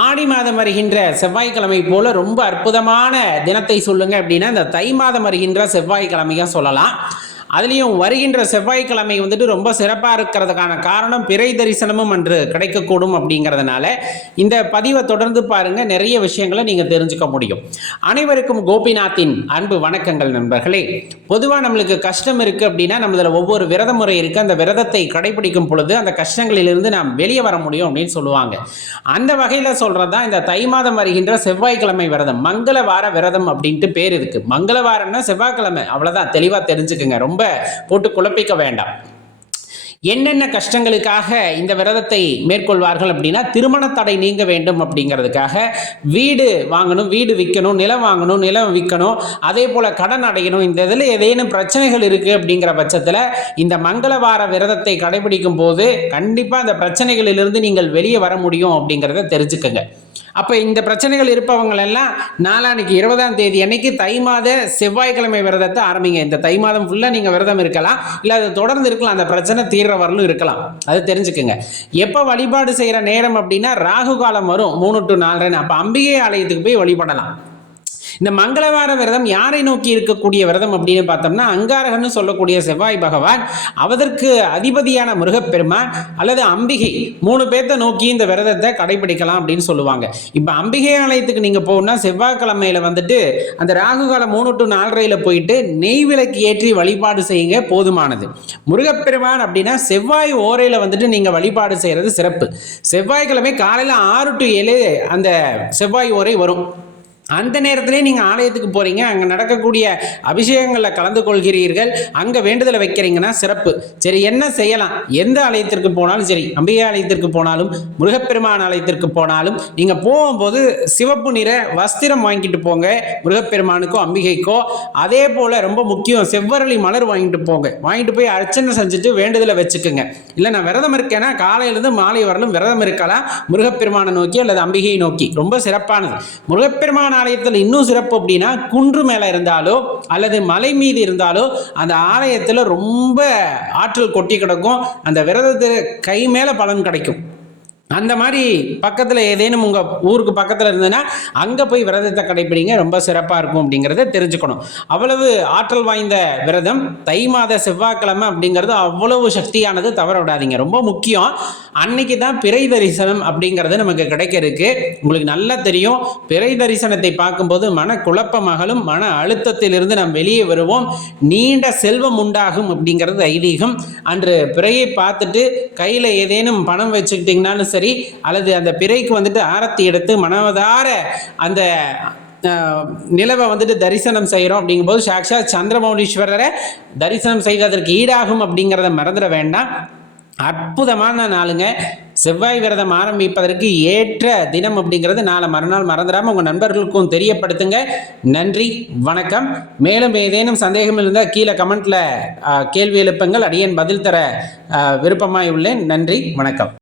ஆடி மாதம் வருகின்ற செவ்வாய்க்கிழமை போல ரொம்ப அற்புதமான தினத்தை சொல்லுங்க அப்படின்னா இந்த தை மாதம் வருகின்ற செவ்வாய்க்கிழமையா சொல்லலாம். அதுலேயும் வருகின்ற செவ்வாய்க்கிழமை வந்துட்டு ரொம்ப சிறப்பாக இருக்கிறதுக்கான காரணம் பிறை தரிசனமும் அன்று கிடைக்கக்கூடும் அப்படிங்கிறதுனால இந்த பதிவை தொடர்ந்து பாருங்க, நிறைய விஷயங்களை நீங்கள் தெரிஞ்சுக்க முடியும். அனைவருக்கும் கோபிநாத்தின் அன்பு வணக்கங்கள் நண்பர்களே. பொதுவாக நம்மளுக்கு கஷ்டம் இருக்குது அப்படின்னா நம்மள ஒவ்வொரு விரத முறை இருக்குது. அந்த விரதத்தை கடைபிடிக்கும் பொழுது அந்த கஷ்டங்களிலிருந்து நாம் வெளியே வர முடியும் அப்படின்னு சொல்லுவாங்க. அந்த வகையில் சொல்கிறது தான் இந்த தை மாதம் வருகின்ற செவ்வாய்க்கிழமை விரதம். மங்களவார விரதம் அப்படின்ட்டு பேர் இருக்குது. மங்களவாரம்னா செவ்வாய்க்கிழமை, அவ்வளோதான். தெளிவாக தெரிஞ்சுக்குங்க, ரொம்ப போட்டு குழப்பிக்க வேண்டாம். என்னென்ன கஷ்டங்களுக்காக இந்த விரதத்தை மேற்கொள்வார்கள் அப்படின்னா, திருமண தடை நீங்க வேண்டும் அப்படிங்கிறதுக்காக, வீடு வாங்கணும், வீடு விற்கணும், நிலம் வாங்கணும், நிலம் விற்கணும், அதே போல் கடன் அடையணும், இந்த இதில் ஏதேனும் பிரச்சனைகள் இருக்குது அப்படிங்கிற பட்சத்தில் இந்த மங்களவார விரதத்தை கடைபிடிக்கும் போது கண்டிப்பாக அந்த பிரச்சனைகளிலிருந்து நீங்கள் வெளியே வர முடியும் அப்படிங்கிறத தெரிஞ்சுக்கங்க. அப்போ இந்த பிரச்சனைகள் இருப்பவங்களெல்லாம் நாளான்னைக்கு 20ஆம் தேதி அன்னைக்கு தை மாத செவ்வாய்க்கிழமை விரதத்தை ஆரம்பிங்க. இந்த தை மாதம் ஃபுல்லாக நீங்கள் விரதம் இருக்கலாம், இல்லை அது தொடர்ந்து இருக்கலாம், அந்த பிரச்சனை தீர்ற வரலும் இருக்கலாம். அது தெரிஞ்சுக்குங்க. எப்போ வழிபாடு செய்கிற நேரம் அப்படின்னா ராகு காலம் வரும் 3 to 4. அப்போ அம்பிகை ஆலயத்துக்கு போய் வழிபடலாம். இந்த மங்களவார விரதம் யாரை நோக்கி இருக்கக்கூடிய விரதம் அப்படின்னு பார்த்தோம்னா, அங்காரகன்னு சொல்லக்கூடிய செவ்வாய் பகவான், அவதற்கு அதிபதியான முருகப்பெருமான் அல்லது அம்பிகை 3 பேர்த்த நோக்கி இந்த விரதத்தை கடைபிடிக்கலாம் அப்படின்னு சொல்லுவாங்க. இப்போ அம்பிகை ஆலயத்துக்கு நீங்கள் போகணும்னா செவ்வாய்க்கிழமையில வந்துட்டு அந்த ராகு காலம் 3 to 4 போயிட்டு நெய் விளக்கு ஏற்றி வழிபாடு செய்யுங்க, போதுமானது. முருகப்பெருமான் அப்படின்னா செவ்வாய் ஓரையில் வந்துட்டு நீங்கள் வழிபாடு செய்கிறது சிறப்பு. செவ்வாய்க்கிழமை காலையில் 6 to 7 அந்த செவ்வாய் ஓரை வரும். அந்த நேரத்திலே நீங்கள் ஆலயத்துக்கு போகிறீங்க, அங்கே நடக்கக்கூடிய அபிஷேகங்களில் கலந்து கொள்கிறீர்கள், அங்கே வேண்டுதலை வைக்கிறீங்கன்னா சிறப்பு. சரி, என்ன செய்யலாம்? எந்த ஆலயத்திற்கு போனாலும் சரி, அம்பிகை ஆலயத்திற்கு போனாலும் முருகப்பெருமான் ஆலயத்திற்கு போனாலும் நீங்கள் போகும்போது சிவப்பு நிற வஸ்திரம் வாங்கிட்டு போங்க, முருகப்பெருமானுக்கோ அம்பிகைக்கோ. அதே போல் ரொம்ப முக்கியம், செவ்வரளி மலர் வாங்கிட்டு போங்க. வாங்கிட்டு போய் அர்ச்சனை செஞ்சுட்டு வேண்டுதலை வச்சுக்குங்க. இல்லை நான் விரதம் இருக்கேன்னா காலையிலேருந்து மாலை வரலும் விரதம் இருக்கலாம், முருகப்பெருமானை நோக்கி அல்லது அம்பிகையை நோக்கி. ரொம்ப சிறப்பானது. முருகப்பெருமான் ஆலயத்தில் இன்னும் சிறப்பு அப்படின்னா, குன்று மேல இருந்தாலோ அல்லது மலை மீது இருந்தாலோ அந்த ஆலயத்தில் ரொம்ப ஆற்றல் கொட்டி கிடக்கும். அந்த விரதத்தில் கை மேல பலன் கிடைக்கும். அந்த மாதிரி பக்கத்தில் ஏதேனும் உங்கள் ஊருக்கு பக்கத்தில் இருந்ததுன்னா அங்கே போய் விரதத்தை கடைபிடிங்க, ரொம்ப சிறப்பாக இருக்கும் அப்படிங்கிறத தெரிஞ்சுக்கணும். அவ்வளவு ஆற்றல் வாய்ந்த விரதம் தை மாத செவ்வாய்க்கிழமை அப்படிங்கிறது அவ்வளவு சக்தியானது, தவற விடாதீங்க. ரொம்ப முக்கியம். அன்னைக்கு தான் பிறை தரிசனம் அப்படிங்கிறது நமக்கு கிடைக்க இருக்கு. உங்களுக்கு நல்லா தெரியும், பிறை தரிசனத்தை பார்க்கும்போது மன குழப்பமாகலும் மன அழுத்தத்திலிருந்து நாம் வெளியே வருவோம், நீண்ட செல்வம் உண்டாகும் அப்படிங்கிறது ஐதீகம். அன்று பிறையை பார்த்துட்டு கையில் ஏதேனும் பணம் வச்சுக்கிட்டிங்கனாலும் சரி, அல்லது அந்த பிறைக்கு வந்துட்டு ஆரத்தி எடுத்து மனவதார அந்த நிலவை வந்துட்டு தரிசனம் செய்கிறோம் அப்படிங்கும்போது சாக்ஷாத் சந்திரமௌலீஸ்வரரை தரிசனம் செய்வதற்கு ஈடாகும் அப்படிங்கிறத மறந்துட வேண்டாம். அற்புதமான நாளுங்க. செவ்வாய் விரதம் ஆரம்பிப்பதற்கு ஏற்ற தினம் அப்படிங்கிறது நாளை மறுநாள். மறந்துடாமல் உங்கள் நண்பர்களுக்கும் தெரியப்படுத்துங்க. நன்றி, வணக்கம். மேலும் ஏதேனும் சந்தேகம் இருந்தால் கீழே கமெண்ட்டில் கேள்வி எழுப்புங்கள், அடியேன் பதில் தர விருப்பமாய் உள்ளேன். நன்றி, வணக்கம்.